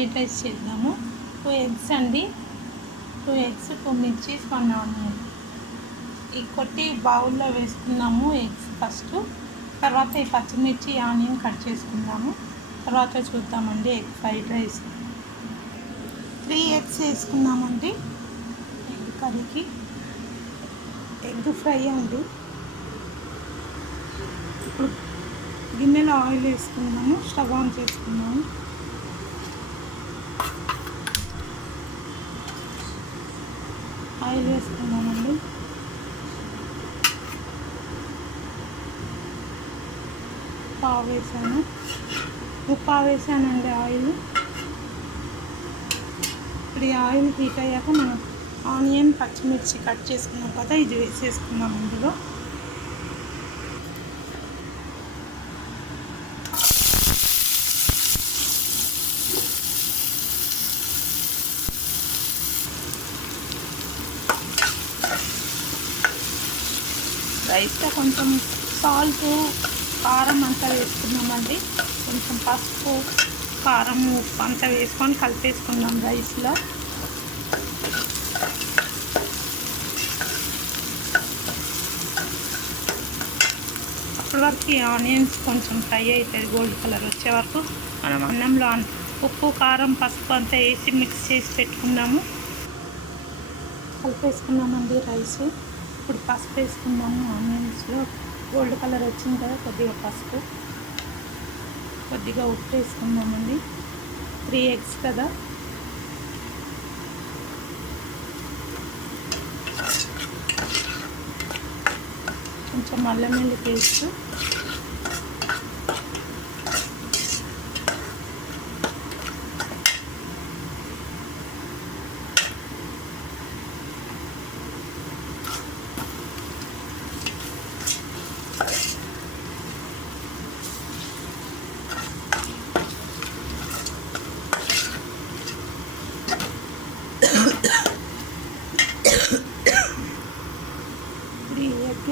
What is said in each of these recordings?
Fried rice చేద్దాము. 2 eggs అండి, 2 eggs, 2 mirchis, 1 onion ఈ కొట్టి బౌల్లో వేసుకున్నాము. ఎగ్స్ ఫస్ట్, తర్వాత ఈ పచ్చిమిర్చి ఆనియన్ కట్ చేసుకుందాము. తర్వాత చూద్దామండి ఎగ్ ఫ్రైడ్ రైస్. 3 ఎగ్స్ వేసుకున్నామండి ఎగ్ కర్రీకి. ఎగ్ ఫ్రై అండి. ఇప్పుడు గిన్నెలో ఆయిల్ వేసుకున్నాము, స్టవ్ ఆన్ చేసుకున్నాము. ఆయిల్ వేసుకున్నామండి. పావు వేసాను, ముప్పావు వేసానండి ఆయిల్. ఇప్పుడు ఈ ఆయిల్ హీట్ అయ్యాక మనం ఆనియన్, పచ్చిమిర్చి కట్ చేసుకున్నాం కదా, ఇది వేసేసుకున్నాం అందులో. రైస్లో కొంచెం సాల్ట్, కారం అంతా వేసుకున్నామండి. కొంచెం పసుపు, కారం, ఉప్పు అంతా వేసుకొని కలిపేసుకున్నాం రైస్లో. అప్పటి వరకు ఈ ఆనియన్స్ కొంచెం ఫ్రై అవుతుంది, గోల్డ్ కలర్ వచ్చే వరకు. మనం అన్నంలో ఉప్పు, కారం, పసుపు అంతా వేసి మిక్స్ చేసి పెట్టుకున్నాము. కలిపేసుకున్నామండి రైస్. ఇప్పుడు పసుపు వేసుకున్నాము. ఆనియన్స్లో గోల్డ్ కలర్ వచ్చింది కదా, కొద్దిగా పసుపు, కొద్దిగా ఉప్పు వేసుకున్నామండి. 3 ఎగ్స్ కదా, కొంచెం అల్లం వెల్లుల్లి పేస్ట్,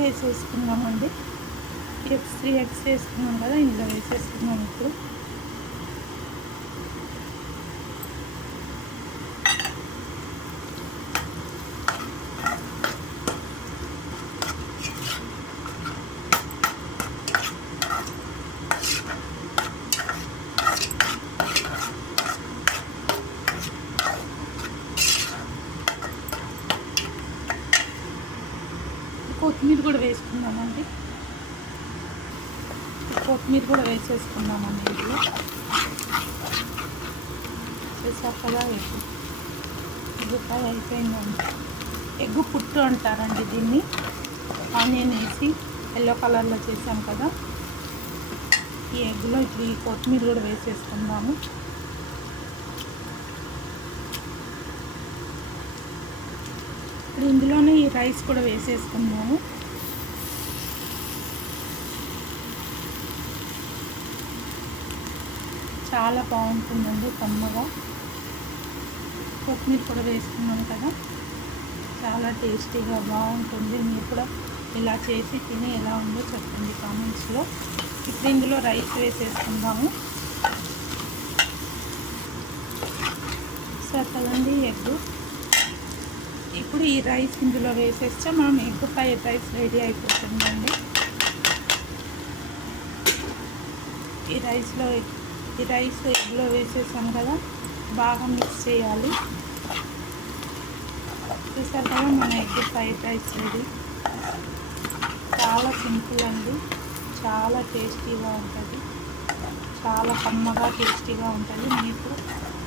వేసేసుకున్నామండి. 3 ఎగ్స్ వేసుకున్నాం కదా, ఇందులో వేసేసుకున్నాం. ఇప్పుడు కొత్తిమీర కూడా వేసుకున్నామండి. కొత్తిమీర కూడా వేసేసుకున్నామండి. ఇందులో వేసాక కదా ఎగ్ ఫ్రై అయిపోయిందండి. ఎగ్గు పుట్టు అంటారండి దీన్ని. ఆనియన్ వేసి ఎల్లో కలర్లో చేసాం కదా, ఈ ఎగ్లో ఇప్పుడు ఈ కొత్తిమీర కూడా వేసేసుకుందాము. ఇప్పుడు ఇందులోనే ఈ రైస్ కూడా వేసేసుకున్నాము. చాలా బాగుంటుందండి కమ్మగా. కొత్తిమీర కూడా వేసుకున్నాం కదా, చాలా టేస్టీగా బాగుంటుంది. మీరు కూడా ఇలా చేసి తిని ఎలా ఉందో చెప్పండి కామెంట్స్లో. ఇప్పుడు ఇందులో రైస్ వేసేసుకుందాము. సరే కదండి ఎగ్. ఇప్పుడు ఈ రైస్ ఇందులో వేసేస్తే మనం ఎగ్ ఫ్రైడ్ రైస్ రెడీ అయిపోతుందండి. ఈ రైస్ ఎగ్లో వేసేసాం కదా, బాగా మిక్స్ చేయాలి. చూసారు కదా మన ఎగ్ ఫ్రైడ్ రైస్ రెడీ. చాలా సింపుల్ అండి, చాలా టేస్టీగా ఉంటుంది, చాలా కమ్మగా టేస్టీగా ఉంటుంది. మీకు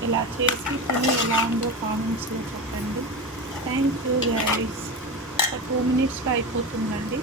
ఇలా చేసి తిని ఎలా ఉందో కామెంట్స్లో చెప్పండి. Thank you guys. 2 మినిట్స్లో అయిపోతుందండి.